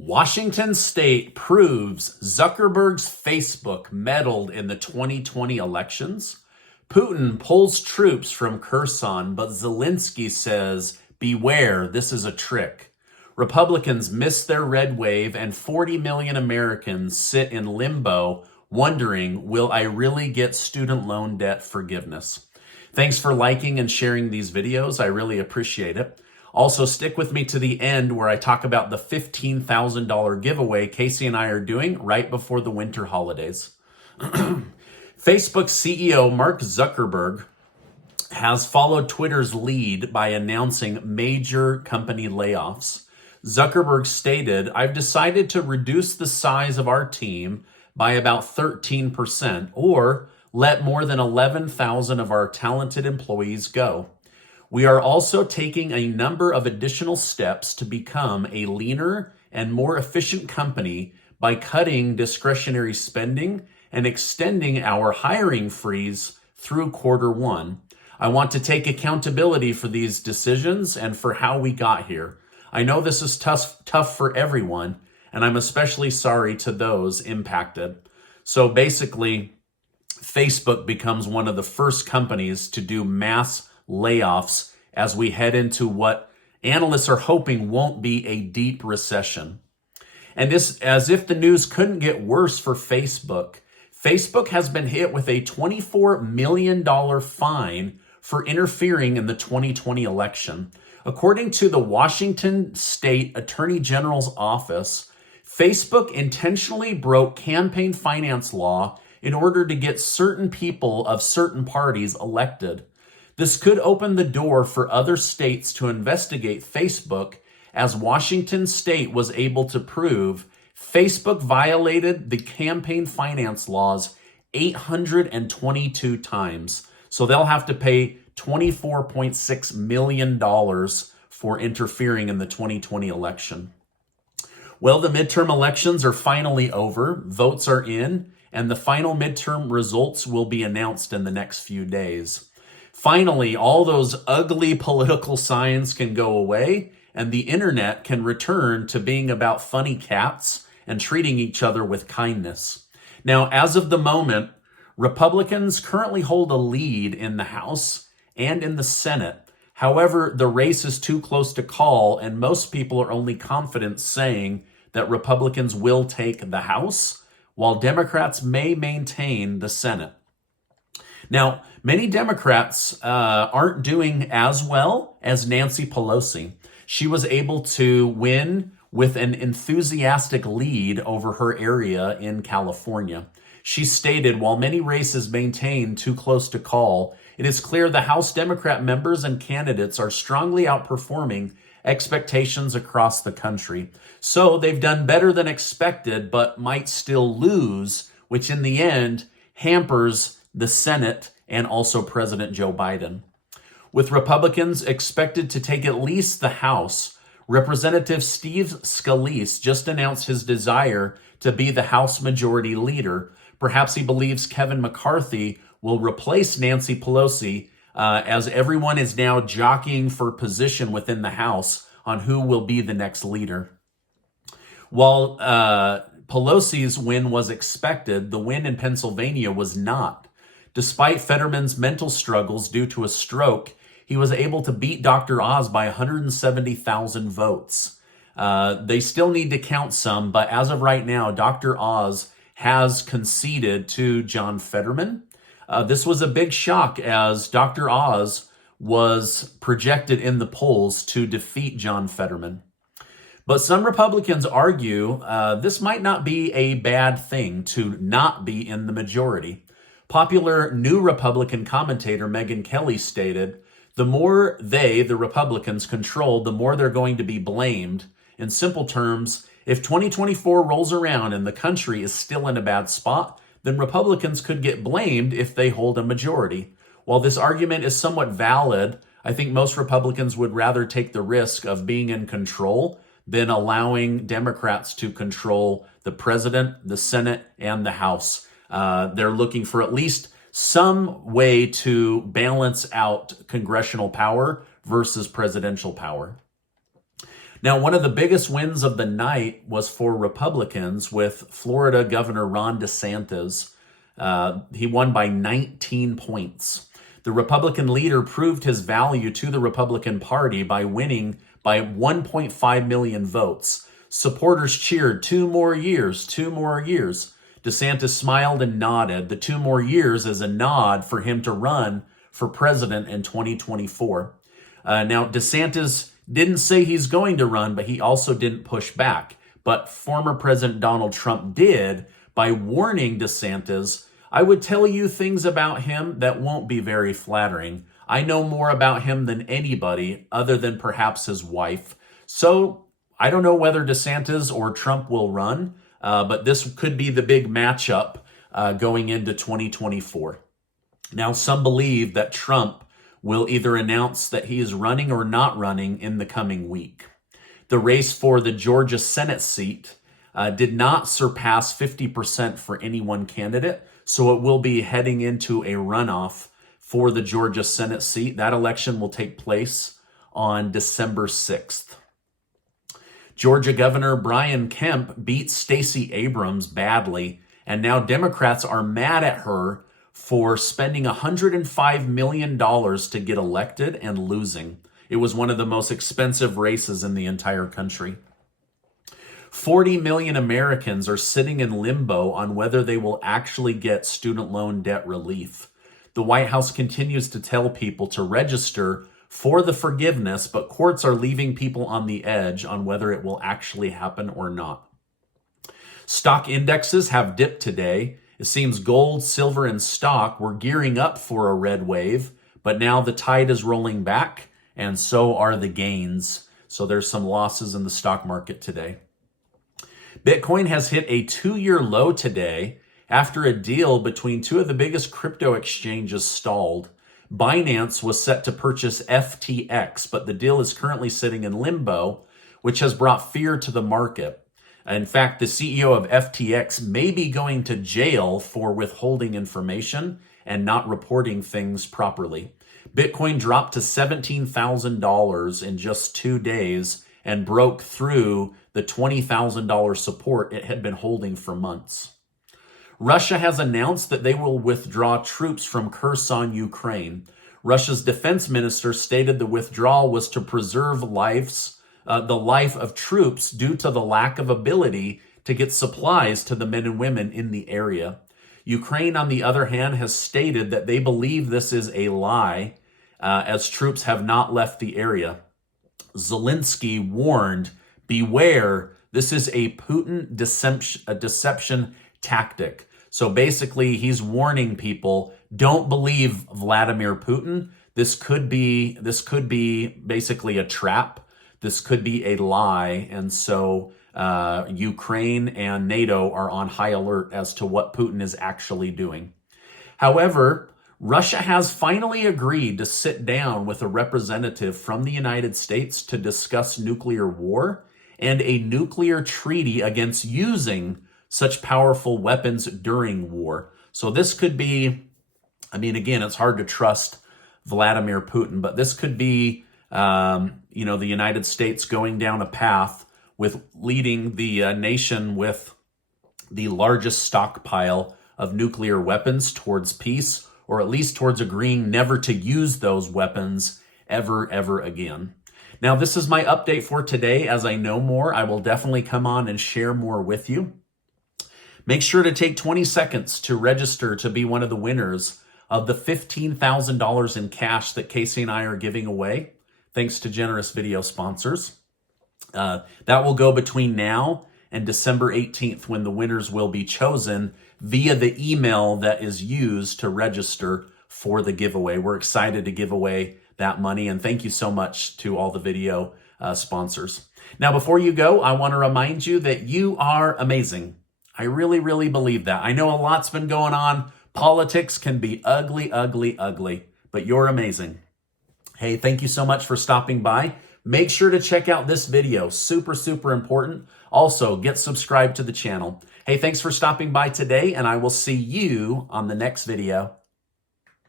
Washington State proves Zuckerberg's Facebook meddled in the 2020 elections. Putin pulls troops from Kherson, but Zelensky says, beware, this is a trick. Republicans miss their red wave, and 40 million Americans sit in limbo, wondering, will I really get student loan debt forgiveness? Thanks for liking and sharing these videos. I really appreciate it. Also, stick with me to the end where I talk about the $15,000 giveaway Casey and I are doing right before the winter holidays. Facebook CEO Mark Zuckerberg has followed Twitter's lead by announcing major company layoffs. Zuckerberg stated, I've decided to reduce the size of our team by about 13%, or let more than 11,000 of our talented employees go. We are also taking a number of additional steps to become a leaner and more efficient company by cutting discretionary spending and extending our hiring freeze through Q1. I want to take accountability for these decisions and for how we got here. I know this is tough for everyone, and I'm especially sorry to those impacted. So basically, Facebook becomes one of the first companies to do mass layoffs as we head into what analysts are hoping won't be a deep recession. And this, as if the news couldn't get worse for Facebook, Facebook has been hit with a $24 million fine for interfering in the 2020 election. According to the Washington State Attorney General's office, Facebook intentionally broke campaign finance law in order to get certain people of certain parties elected. This could open the door for other states to investigate Facebook, as Washington State was able to prove Facebook violated the campaign finance laws 822 times. So they'll have to pay $24.6 million for interfering in the 2020 election. Well, the midterm elections are finally over. Votes are in, and the final midterm results will be announced in the next few days. Finally, all those ugly political signs can go away, and the internet can return to being about funny cats and treating each other with kindness. Now, as of the moment, Republicans currently hold a lead in the House and in the Senate. However, the race is too close to call, and most people are only confident saying that Republicans will take the House, while Democrats may maintain the Senate. Now, many Democrats aren't doing as well as Nancy Pelosi. She was able to win with an enthusiastic lead over her area in California. She stated, while many races maintain too close to call, it is clear the House Democrat members and candidates are strongly outperforming expectations across the country. So they've done better than expected, but might still lose, which in the end hampers the Senate and also President Joe Biden. With Republicans expected to take at least the House, Representative Steve Scalise just announced his desire to be the House Majority Leader. Perhaps he believes Kevin McCarthy will replace Nancy Pelosi, as everyone is now jockeying for position within the House on who will be the next leader. While Pelosi's win was expected, the win in Pennsylvania was not. Despite Fetterman's mental struggles due to a stroke, he was able to beat Dr. Oz by 170,000 votes. They still need to count some, but as of right now, Dr. Oz has conceded to John Fetterman. This was a big shock, as Dr. Oz was projected in the polls to defeat John Fetterman. But some Republicans argue this might not be a bad thing to not be in the majority. Popular New Republican commentator Megyn Kelly stated, the more the Republicans, control, the more they're going to be blamed. In simple terms, if 2024 rolls around and the country is still in a bad spot, then Republicans could get blamed if they hold a majority. While this argument is somewhat valid, I think most Republicans would rather take the risk of being in control than allowing Democrats to control the president, the Senate, and the House. They're looking for at least some way to balance out congressional power versus presidential power. Now, one of the biggest wins of the night was for Republicans with Florida Governor Ron DeSantis. He won by 19 points. The Republican leader proved his value to the Republican Party by winning by 1.5 million votes. Supporters cheered 2 more years, 2 more years. DeSantis smiled and nodded. The 2 more years is a nod for him to run for president in 2024. Now, DeSantis didn't say he's going to run, but he also didn't push back. But former President Donald Trump did by warning DeSantis, I would tell you things about him that won't be very flattering. I know more about him than anybody other than perhaps his wife. So I don't know whether DeSantis or Trump will run, but this could be the big matchup going into 2024. Now, some believe that Trump will either announce that he is running or not running in the coming week. The race for the Georgia Senate seat did not surpass 50% for any one candidate, so it will be heading into a runoff for the Georgia Senate seat. That election will take place on December 6th. Georgia Governor Brian Kemp beat Stacey Abrams badly, and now Democrats are mad at her for spending $105 million to get elected and losing. It was one of the most expensive races in the entire country. 40 million Americans are sitting in limbo on whether they will actually get student loan debt relief. The White House continues to tell people to register for the forgiveness, but courts are leaving people on the edge on whether it will actually happen or not. Stock indexes have dipped today. It seems gold, silver, and stock were gearing up for a red wave, but now the tide is rolling back, and so are the gains. So there's some losses in the stock market today. Bitcoin has hit a 2-year low today after a deal between 2 of the biggest crypto exchanges stalled. Binance was set to purchase FTX, but the deal is currently sitting in limbo, which has brought fear to the market. In fact, the CEO of FTX may be going to jail for withholding information and not reporting things properly. Bitcoin dropped to $17,000 in just 2 days and broke through the $20,000 support it had been holding for months. Russia has announced that they will withdraw troops from Kherson, Ukraine. Russia's defense minister stated the withdrawal was to preserve the life of troops due to the lack of ability to get supplies to the men and women in the area. Ukraine, on the other hand, has stated that they believe this is a lie, as troops have not left the area. Zelensky warned, beware, this is a Putin deception tactic. So basically, he's warning people, don't believe Vladimir Putin. This could be basically a trap. This could be a lie. And so Ukraine and NATO are on high alert as to what Putin is actually doing. However, Russia has finally agreed to sit down with a representative from the United States to discuss nuclear war and a nuclear treaty against using such powerful weapons during war. So this could be, again, it's hard to trust Vladimir Putin, but this could be, the United States going down a path with leading the nation with the largest stockpile of nuclear weapons towards peace, or at least towards agreeing never to use those weapons ever again. Now, this is my update for today. As I know more, I will definitely come on and share more with you. Make sure to take 20 seconds to register to be one of the winners of the $15,000 in cash that Casey and I are giving away, thanks to generous video sponsors. That will go between now and December 18th, when the winners will be chosen via the email that is used to register for the giveaway. We're excited to give away that money, and thank you so much to all the video sponsors. Now, before you go, I want to remind you that you are amazing. I really believe that. I know a lot's been going on. Politics can be ugly, but you're amazing. Hey, thank you so much for stopping by. Make sure to check out this video. Super important. Also, get subscribed to the channel. Hey, thanks for stopping by today, and I will see you on the next video.